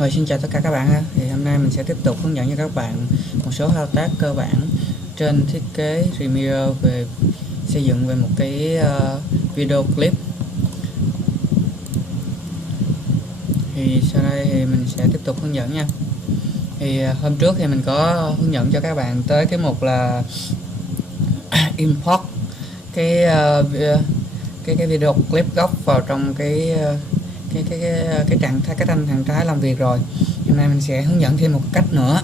Rồi, xin chào tất cả các bạn ha. Thì hôm nay mình sẽ tiếp tục hướng dẫn cho các bạn một số thao tác cơ bản trên thiết kế Premiere về xây dựng về một cái video clip. Thì sau đây thì mình sẽ tiếp tục hướng dẫn nha. Thì hôm trước thì mình có hướng dẫn cho các bạn tới cái mục là import cái video clip gốc vào trong cái trạng thái làm việc rồi. Hôm nay mình sẽ hướng dẫn thêm một cách nữa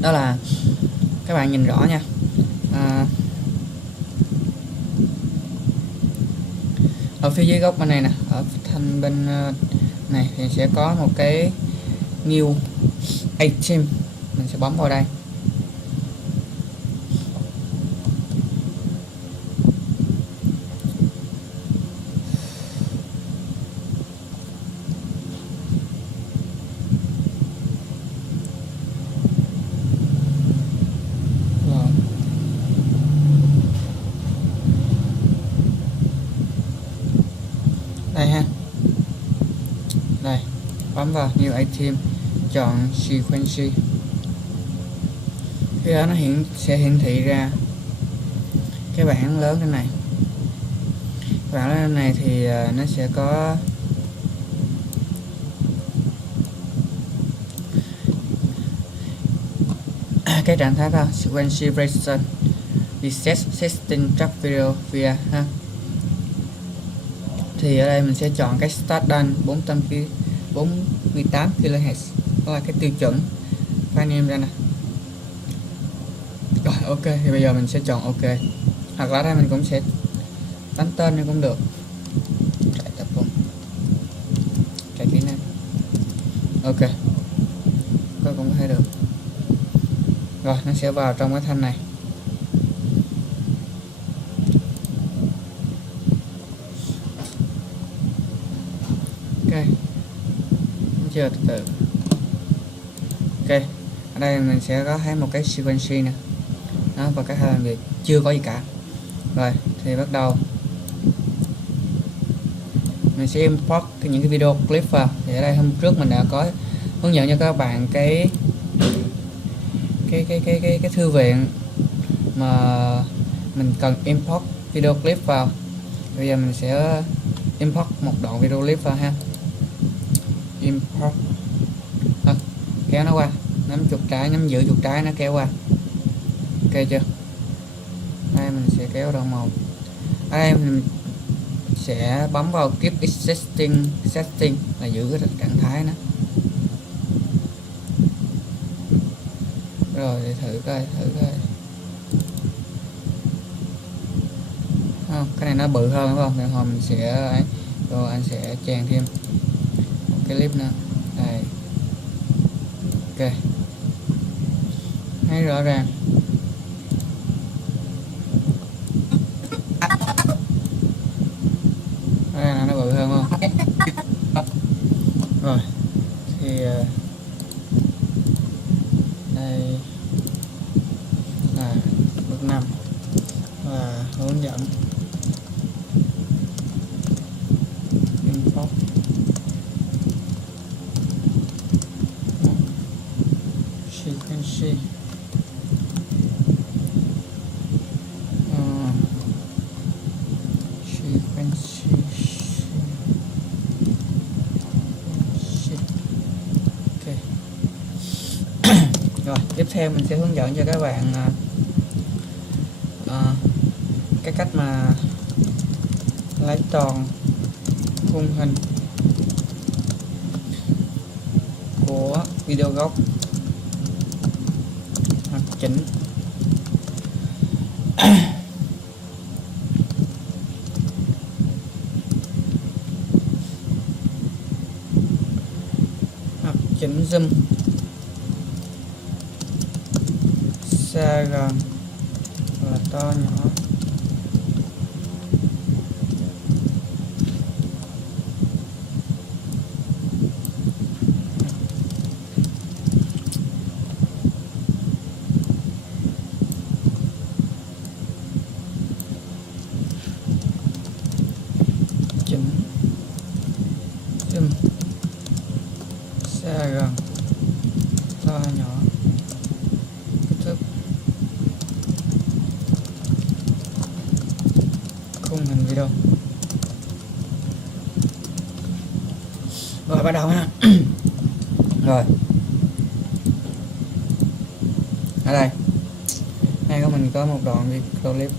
đó là các bạn nhìn rõ nha, ở phía dưới góc bên này nè, ở thành bên này thì sẽ có một cái new item, mình sẽ bấm vào đây. Đây ha, đây bấm vào new item, chọn sequence, khi đó nó sẽ hiển thị ra cái bảng lớn trên này. Bảng lớn này thì nó sẽ có cái trạng thái đó, sequence version reset setting track video via ha. Thì ở đây mình sẽ chọn cái start done 448 kHz, đó là cái tiêu chuẩn file name ra nè. Rồi ok, thì bây giờ mình sẽ chọn ok, hoặc là đây mình cũng sẽ đánh tên này cũng được, chạy tập trung, chạy kỹ năng, ok, tôi cũng có thể được. Rồi nó sẽ vào trong cái thanh này. Ok, chưa, từ từ. Ok, ở đây mình sẽ có thấy một cái sequence nè, đó, và các làm việc chưa có gì cả. Rồi thì bắt đầu mình sẽ import những cái video clip vào. Thì ở đây hôm trước mình đã có hướng dẫn cho các bạn cái thư viện mà mình cần import video clip vào. Bây giờ mình sẽ import một đoạn video clip vào ha. Import, kéo nó qua, nắm chuột trái, nắm giữ chuột trái, nó kéo qua. Ok chưa? Đây mình sẽ kéo đoạn 1. Đây mình sẽ bấm vào keep existing setting là giữ cái trạng thái đó. Rồi để thử coi. Không, cái này nó bự hơn đúng không? Thì hồi mình sẽ rồi anh sẽ chèn thêm một cái clip nữa. Đây. Ok. Thấy rõ ràng. Đây là nó bự hơn không? Rồi. Thì đây là bước 5 và hướng dẫn import sequence, ok. Rồi tiếp theo mình sẽ hướng dẫn cho các bạn cái cách mà lấy toàn khung hình của video gốc hoặc chỉnh hoặc chỉnh zoom xa gần và to nhỏ. Chỉnh zoom xa video. Rồi bắt đầu ha. Rồi ở đây hay của mình có một đoạn video clip.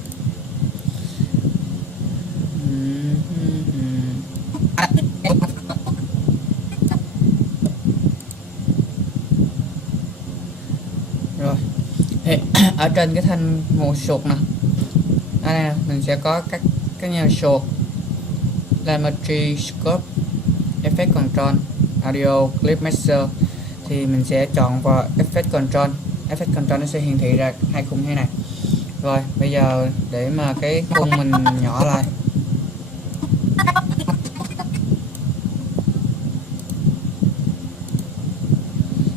Rồi thì ở trên cái thanh một sụt nè, ở đây mình sẽ có các nhà sụt, Telemetry, Scope, Effect Control, Audio, Clip Master. Thì mình sẽ chọn vào Effect Control. Effect Control nó sẽ hiển thị ra hai khung thế này. Rồi bây giờ để mà cái khung mình nhỏ lại,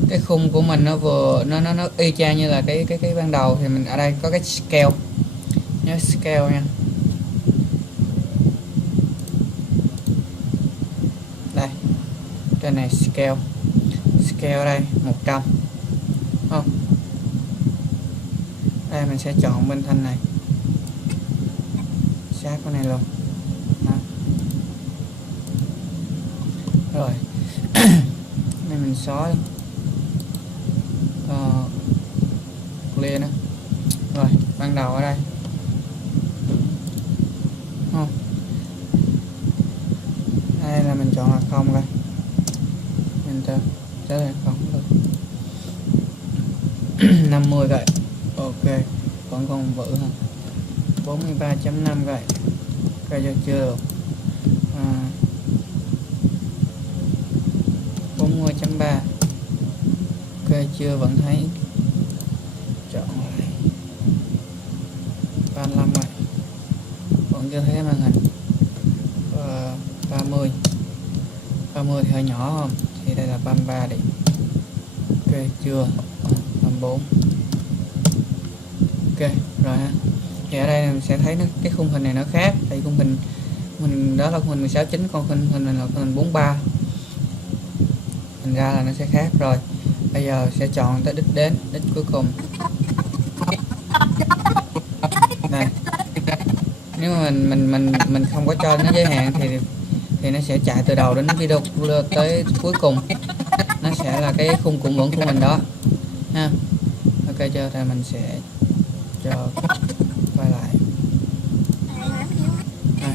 cái khung của mình nó vừa nó y chang như là cái ban đầu. Thì mình ở đây có cái scale, nhớ scale nha. Đây cái này scale ở đây 100 không. Đây mình sẽ chọn bên thanh này sát cái này luôn. Đó. Rồi đây mình xóa đi. Clear nữa. Rồi ban đầu ở đây không, đây là mình chọn là không đây, mình trở lại không được. 50 vậy, ok, vẫn còn vỡ ha. 43.5 vậy, coi cho chưa được. 40.3, ok chưa, vẫn thấy. Chọn lại 35 vậy, vẫn chưa thấy màn hình. 30 thì hơi nhỏ không, thì đây là 33 đi, ok chưa. 34, ok rồi ha. Thì ở đây mình sẽ thấy cái khung hình này nó khác, tại khung hình mình đó là khung hình 16:9, còn khung hình này là khung hình 43, thành ra là nó sẽ khác. Rồi bây giờ sẽ chọn tới đích cuối cùng. Đây, nếu mà mình không có cho nó giới hạn thì nó sẽ chạy từ đầu đến video tới cuối cùng, nó sẽ là cái khung cũng vẫn của mình đó ha. Ok chưa, thì mình sẽ cho quay lại. Đây.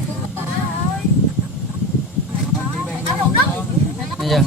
Bây giờ